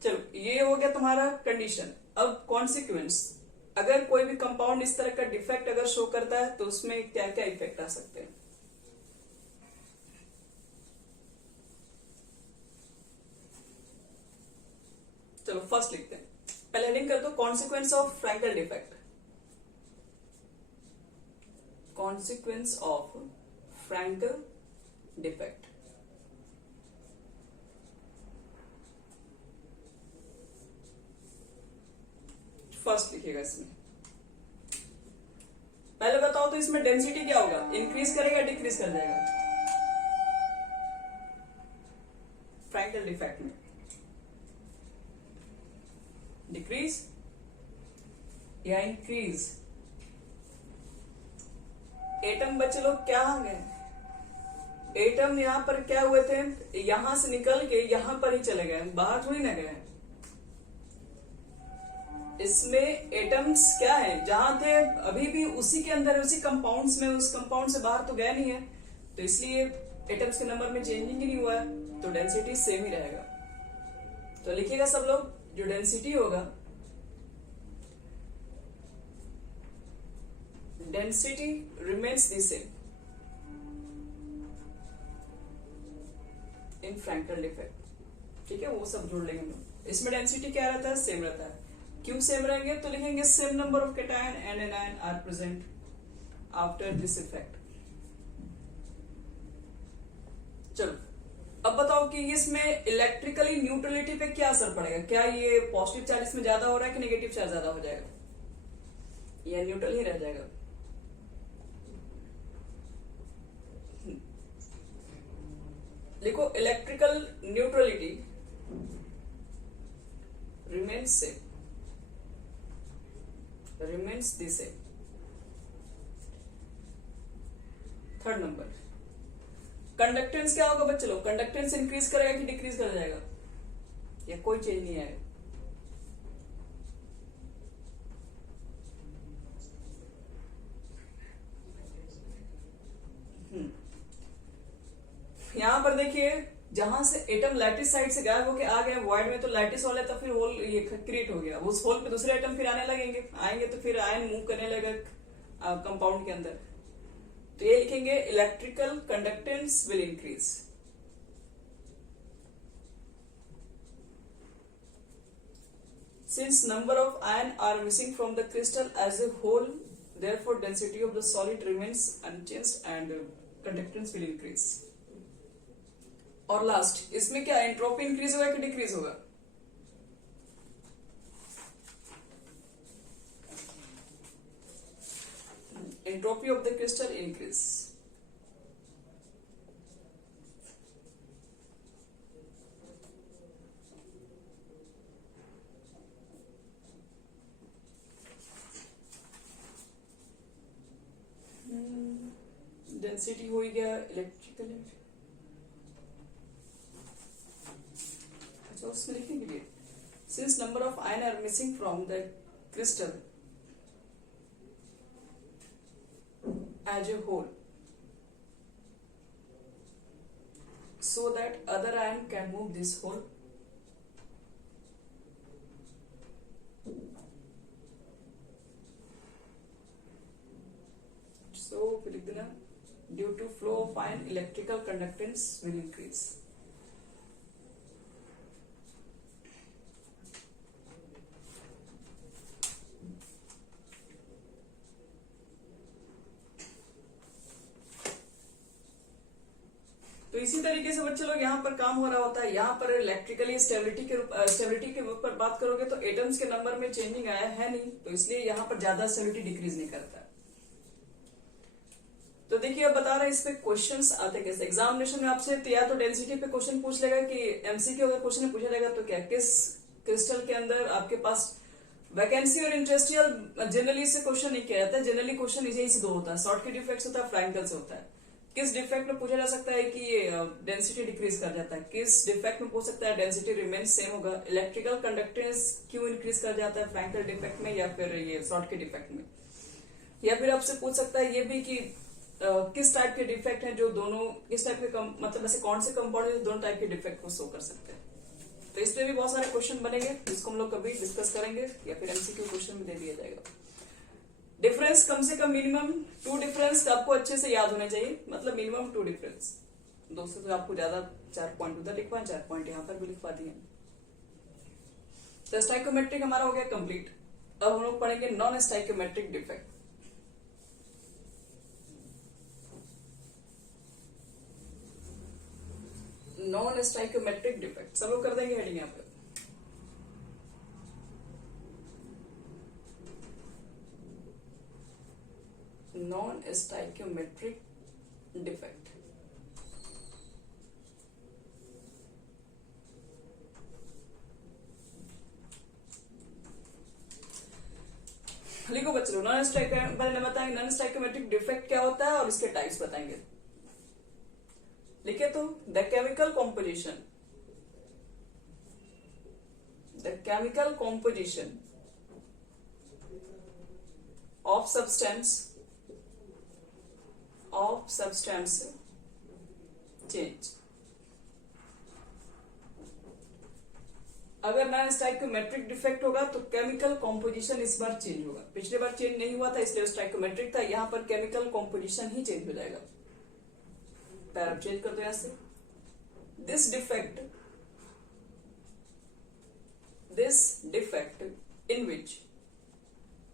चलो ये हो गया तुम्हारा कंडीशन। अब कॉन्सिक्वेंस, अगर कोई भी कंपाउंड इस तरह का डिफेक्ट अगर शो करता है तो उसमें क्या क्या इफेक्ट आ सकते हैं। चलो फर्स्ट लिखते हैं, पहले हेडिंग कर दो, consequence of Frenkel defect. Consequence of Frenkel defect. First लिखिएगा इसमें। पहले बताओ तो इसमें डेंसिटी क्या होगा, इंक्रीज करेगा डिक्रीज कर जाएगा फ्रैंकल डिफेक्ट में? डिक्रीज या इंक्रीज? एटम बच्चे लोग क्या होंगे, एटम यहां पर क्या हुए थे, यहां से निकल के यहां पर ही चले गए, बाहर थोड़ी ना गए। इसमें एटम्स क्या है, जहां थे अभी भी उसी के अंदर, उसी कंपाउंड्स में, उस कंपाउंड से बाहर तो गए नहीं है, तो इसलिए एटम्स के नंबर में चेंजिंग ही नहीं हुआ है, तो डेंसिटी सेम ही रहेगा। तो लिखिएगा सब लोग, जो डेंसिटी होगा, density remains the same in Frenkel defect. ठीक है, वो सब जोड़ लेंगे हम लोग। इसमें डेंसिटी क्या रहता है, सेम रहता है। क्यों सेम रहेंगे, तो लिखेंगे same number of cation and anion are present after this effect. चलो अब बताओ कि इसमें इलेक्ट्रिकली न्यूट्रलिटी पे क्या असर पड़ेगा, क्या ये पॉजिटिव चार्ज इसमें ज्यादा हो रहा है कि नेगेटिव चार्ज ज्यादा हो जाएगा, या न्यूट्रल ही रह जाएगा? लिखो, electrical neutrality remains same remains the same. Third number, conductance क्या होगा बच्चे लोग? कंडक्टेंस इंक्रीज करेगा कि डिक्रीज कर जाएगा? या कोई चेंज नहीं आएगा? यहां पर देखिए, जहां से एटम लैटिस साइड से गायब होके आ गए वॉइड में, तो लैटिस वाले तो फिर होल ये क्रिएट हो गया, उस होल पे दूसरे एटम फिर आने लगेंगे, आएंगे तो फिर आयन मूव करने लगेगा कंपाउंड के अंदर। तो ये लिखेंगे electrical conductance will increase. Since number of ion are missing from the crystal as a whole, therefore density of the solid remains unchanged and conductance will increase. और लास्ट, इसमें क्या एंट्रोपी इंक्रीज होगा कि डिक्रीज होगा? Entropy of the crystal increase. Density हो ही गया electrical. अच्छा, उसमें लिखेंगे since number of ion are missing from the crystal as a whole, so that other ion can move this hole. So फिर लिख देना due to flow of ion electrical conductance will increase. तो इसी तरीके से बच्चे लोग यहाँ पर काम हो रहा होता है। यहाँ पर इलेक्ट्रिकली स्टेबिलिटी के ऊपर बात करोगे तो एटम्स के नंबर में चेंजिंग आया है नहीं, तो इसलिए यहाँ पर ज्यादा स्टेबिलिटी डिक्रीज नहीं करता। तो देखिए अब बता रहे हैं इस पे क्वेश्चंस आते कैसे। एग्जामिनेशन में आपसे या तो डेंसिटी पे क्वेश्चन पूछ लेगा कि एमसीक्यू अगर क्वेश्चन पूछा जाएगा तो क्या किस क्रिस्टल के अंदर आपके पास वैकेंसी और इंडस्ट्रियल जनरली से क्वेश्चन नहीं किया जाता है। जनरली क्वेश्चन यही से दो होता है, शॉर्ट के डिफेक्ट होता है, फ्रैंकल से होता है। किस डिफेक्ट में पूछा जा सकता है कि डेंसिटी डिक्रीज कर जाता है, किस डिफेक्ट में पूछ सकता है डेंसिटी रिमेन्स सेम होगा, इलेक्ट्रिकल कंडक्टेंस क्यों इंक्रीज कर जाता है फ्रैंकल डिफेक्ट में या फिर ये शॉर्ट के डिफेक्ट में। या फिर आपसे पूछ सकता है ये भी कि किस टाइप के डिफेक्ट हैं जो दोनों, किस टाइप के मतलब ऐसे कौन से कंपाउंड है दोनों टाइप के डिफेक्ट को शो कर सकते हैं। तो इसमें भी बहुत सारे क्वेश्चन बनेंगे जिसको हम लोग कभी डिस्कस करेंगे या फिर एमसीक्यू क्वेश्चन में दे दिया जाएगा। डिफरेंस कम से कम मिनिमम 2 डिफरेंस आपको अच्छे से याद होने चाहिए, मतलब मिनिमम 2 डिफरेंस। दोस्तों तो आपको ज्यादा 4 पॉइंट उधर लिखवा, 4 पॉइंट यहाँ पर भी लिखवा दिए। तो स्टाइकोमेट्रिक हमारा हो गया कंप्लीट। अब हम लोग पढ़ेंगे non stoichiometric defect. Non stoichiometric defect सब लोग कर देंगे हेडिंग यहाँ पे। Non stoichiometric defect. लिखो बच्चों, नॉन स्टाइकोमेट्रिक डिफेक्ट क्या होता है और इसके टाइप्स बताएंगे। लिखे तो the chemical composition of substance change. अगर नॉन स्टाइकोमेट्रिक डिफेक्ट होगा तो केमिकल कॉम्पोजिशन इस बार चेंज होगा। पिछले बार चेंज नहीं हुआ था इसलिए स्टाइकोमेट्रिक था, यहां पर केमिकल कॉम्पोजिशन ही चेंज हो जाएगा। पैराग्राफ चेंज कर दो यहां से। This defect in which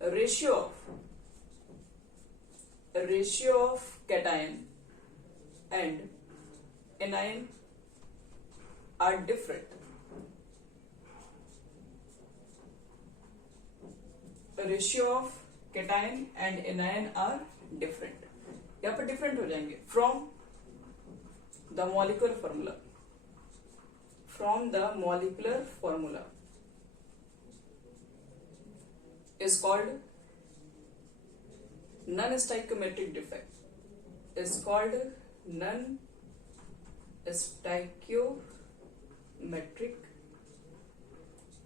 ratio of cation and anion are different. Ratio of cation and anion are different. यहां पर डिफरेंट हो जाएंगे from the molecular formula is called non stoichiometric defect is called non stoichiometric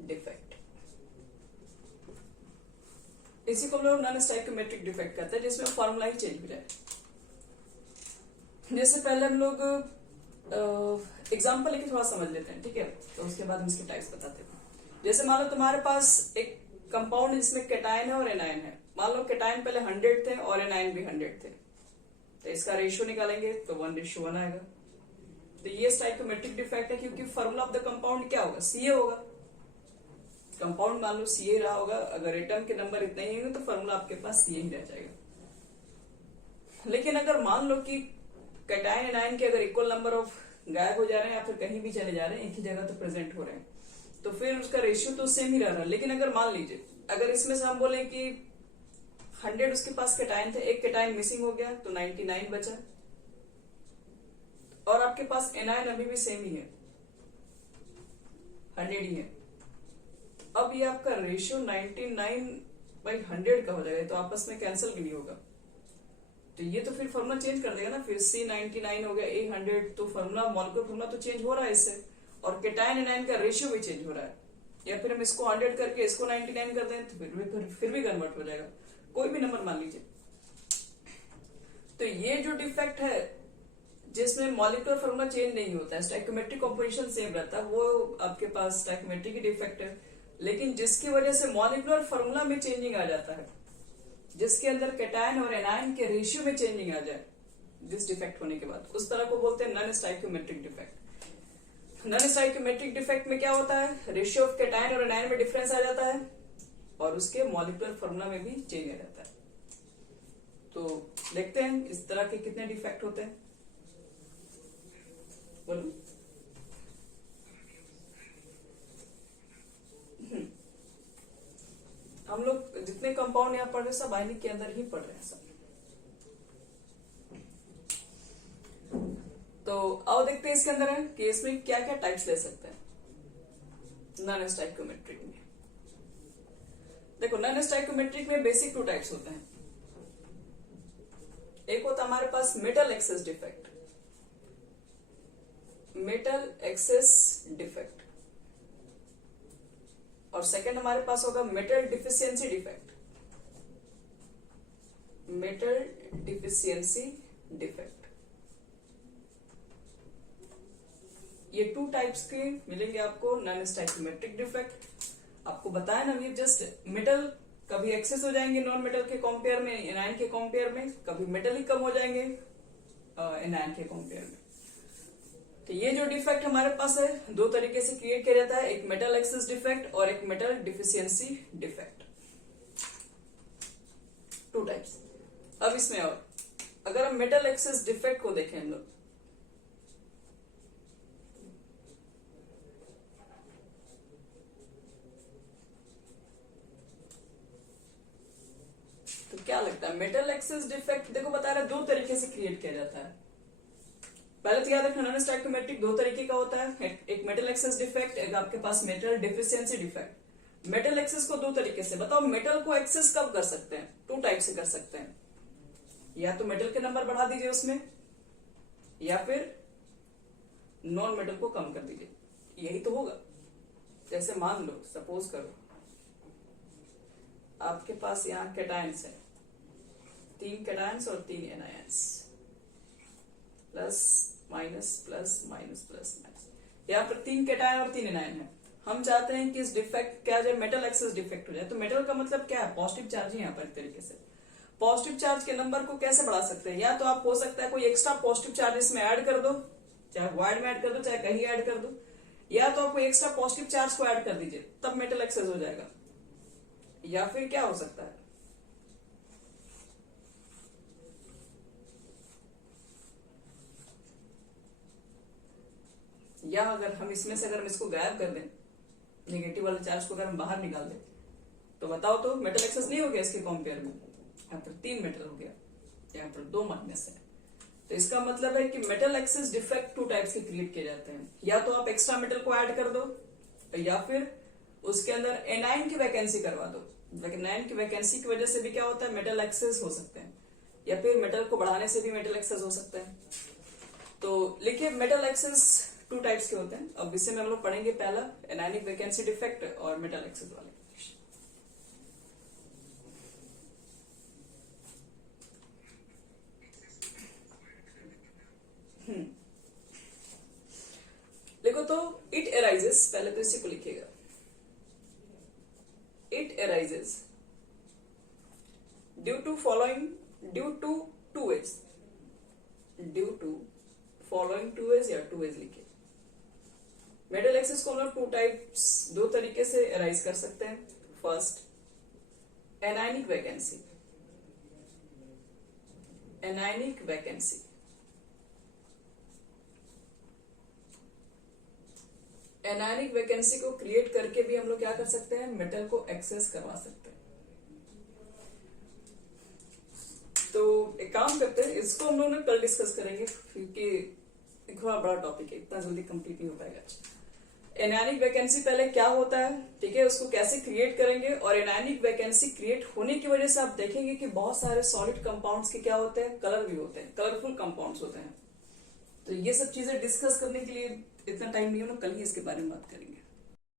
defect. इसी को हम लोग non stoichiometric defect कहते हैं, जिसमें फॉर्मूला ही चेंज हो जाए। जैसे पहले हम लोग एग्जाम्पल लेके थोड़ा समझ लेते हैं, ठीक है, तो उसके बाद हम इसके टाइप्स बताते हैं। जैसे मान लो तुम्हारे पास एक कंपाउंड जिसमें कैटायन है और एनायन है। मान लो कैटायन पहले 100 थे और एनायन भी 100 थे, तो इसका रेशियो निकालेंगे तो 1:1 आएगा। तो ये स्टाइकोमेट्रिक डिफेक्ट है, क्योंकि फॉर्मूला ऑफ द कंपाउंड क्या होगा, Ca होगा। कंपाउंड मान लो Ca रहा होगा, अगर एटम के नंबर इतने ही होंगे तो फॉर्मूला आपके पास Ca ही रह जाएगा। लेकिन अगर मान लो कि कैटायन एनायन के अगर इक्वल नंबर ऑफ गायब हो जा रहे हैं या फिर कहीं भी चले जा रहे हैं, एक ही जगह तो प्रेजेंट हो रहे हैं, तो फिर उसका रेशियो तो सेम ही रह रहा है। लेकिन अगर मान लीजिए अगर इसमें से हम बोले कि 100 उसके पास कैटायन थे, एक कैटायन मिसिंग हो गया तो 99 बचा, और आपके पास एनायन अभी भी सेम ही है, 100 ही है। अब ये आपका रेशियो 99/100 का हो जाएगा, तो आपस में कैंसिल भी नहीं होगा। तो ये तो फिर फॉर्मूला चेंज कर देगा ना, फिर C99 हो गया A100, तो फॉर्मूला मॉलिक्यूलर फॉर्मूला तो चेंज हो रहा है इससे, और कैटायन एनायन का रेशियो भी चेंज हो रहा है। या फिर हम इसको 100 करके इसको 99 कर दें तो फिर भी कन्वर्ट हो जाएगा, कोई भी नंबर मान लीजिए। तो ये जो डिफेक्ट है जिसमें मॉलिक्यूलर फॉर्मूला चेंज नहीं होता है, स्टाइकोमेट्रिक कॉम्पोजिशन सेम रहता है, वो आपके पास स्टाइकोमेट्रिक की डिफेक्ट है। लेकिन जिसकी वजह से मॉलिक्यूलर फॉर्मूला में चेंजिंग आ जाता है, जिसके अंदर कैटायन और एनायन के रेशियो में चेंजिंग आ जाए जिस डिफेक्ट होने के बाद, उस तरह को बोलते हैं non stoichiometric defect. Non stoichiometric defect में क्या होता है, रेशियो ऑफ कैटायन और एनायन में डिफरेंस आ जाता है और उसके मॉलिक्यूलर फॉर्मूला में भी चेंज आ जाता है। तो देखते हैं इस तरह के कितने डिफेक्ट होते हैं, बोलो। हम लोग जितने कंपाउंड यहाँ पढ़ रहे सब आयनिक के अंदर ही पढ़ रहे हैं सब। तो आओ देखते हैं इसके अंदर है कि इसमें क्या क्या टाइप्स ले सकते हैं नॉन स्टाइकोमेट्रिक में। देखो नॉन स्टाइकोमेट्रिक में बेसिक 2 टाइप्स होते हैं। एक होता हमारे पास metal excess defect, metal excess defect, और सेकंड हमारे पास होगा metal deficiency defect, metal deficiency defect. ये 2 टाइप्स के मिलेंगे आपको नॉन स्टाइकोमेट्रिक डिफेक्ट। आपको बताया ना अभी जस्ट, मेटल कभी एक्सेस हो जाएंगे नॉन मेटल के कंपेयर में, एनायन के कंपेयर में, कभी मेटल ही कम हो जाएंगे एनायन के कंपेयर में। तो ये जो डिफेक्ट हमारे पास है 2 तरीके से क्रिएट किया जाता है, एक मेटल एक्सेस डिफेक्ट और एक मेटल डिफिशियंसी डिफेक्ट। 2 टाइप्स। अब इसमें और अगर हम मेटल एक्सेस डिफेक्ट को देखें हम लोग, तो क्या लगता है मेटल एक्सेस डिफेक्ट, देखो बता रहा है 2 तरीके से क्रिएट किया जाता है। पहले तो याद रखना नॉन स्टाइकोमेट्रिक 2 तरीके का होता है, एक मेटल एक्सेस डिफेक्ट, एक आपके पास metal deficiency defect. Metal excess को 2 तरीके से, बताओ मेटल को एक्सेस कब कर सकते हैं, 2 टाइप से कर सकते हैं। या तो मेटल के नंबर बढ़ा दीजिए उसमें, या फिर नॉन मेटल को कम कर दीजिए, यही तो होगा। जैसे मान लो सपोज करो आपके पास यहाँ कैटायंस है, 3 कैटायंस और 3 anions, plus minus plus minus plus minus, यहाँ पर 3 कैटायन और 3 एनायन है। हम चाहते हैं कि इस डिफेक्ट क्या जाए, मेटल एक्सेस डिफेक्ट हो जाए। तो मेटल का मतलब क्या है, पॉजिटिव चार्ज है यहाँ पर। एक तरीके से पॉजिटिव चार्ज के नंबर को कैसे बढ़ा सकते हैं, या तो आप हो सकता है कोई एक्स्ट्रा पॉजिटिव चार्ज इसमें ऐड कर दो, चाहे वाइड में ऐड कर दो चाहे कहीं ऐड कर दो, या तो आप कोई एक्स्ट्रा पॉजिटिव चार्ज को ऐड कर दीजिए, तब मेटल एक्सेस हो जाएगा। या फिर क्या हो सकता है, या अगर हम इसमें से अगर हम इसको गायब कर दें, नेगेटिव वाले चार्ज को अगर हम बाहर निकाल दें, तो बताओ तो मेटल एक्सेस नहीं हो गया इसके कंपेयर में। यहाँ पर 3 मेटल हो गया, यहाँ पर 2 माइनस है। तो इसका मतलब है कि मेटल एक्सेस डिफेक्ट 2 टाइप्स के क्रिएट किए जाते हैं। या तो आप एक्स्ट्रा मेटल को ऐड कर दो, या फिर उसके अंदर एनायन की वैकेंसी करवा दो। एनायन की वैकेंसी की वजह से भी क्या होता है, मेटल एक्सेस हो सकते हैं। या फिर मेटल को बढ़ाने से भी मेटल एक्सेस हो सकता है। तो लिखिए मेटल एक्सेस 2 टाइप्स के होते हैं। अब इसे में हम लोग पढ़ेंगे, पहला एनायनिक वैकेंसी डिफेक्ट और मेटल एक्सेस वाले। देखो तो इट एराइजेस, पहले तो इसी को लिखिएगा, it arises due to following, due to 2 ways, due to following 2 ways या 2 ways लिखिए। मेटल एक्सेस को हम लोग 2 टाइप्स, 2 तरीके से एराइज कर सकते हैं। First anionic vacancy, anionic vacancy, anionic vacancy को क्रिएट करके भी हम लोग क्या कर सकते हैं, मेटल को एक्सेस करवा सकते हैं। तो एक काम करते हैं, इसको हम लोग कल डिस्कस करेंगे क्योंकि थोड़ा बड़ा टॉपिक है, इतना जल्दी कंप्लीट नहीं हो पाएगा। एनायनिक वैकेंसी पहले क्या होता है, ठीक है, उसको कैसे क्रिएट करेंगे, और एनायनिक वैकेंसी क्रिएट होने की वजह से आप देखेंगे कि बहुत सारे सॉलिड कंपाउंड्स के क्या होते हैं, कलर भी होते हैं, कलरफुल कंपाउंड्स होते हैं। तो ये सब चीजें डिस्कस करने के लिए इतना टाइम नहीं है, कल ही इसके बारे में बात करेंगे।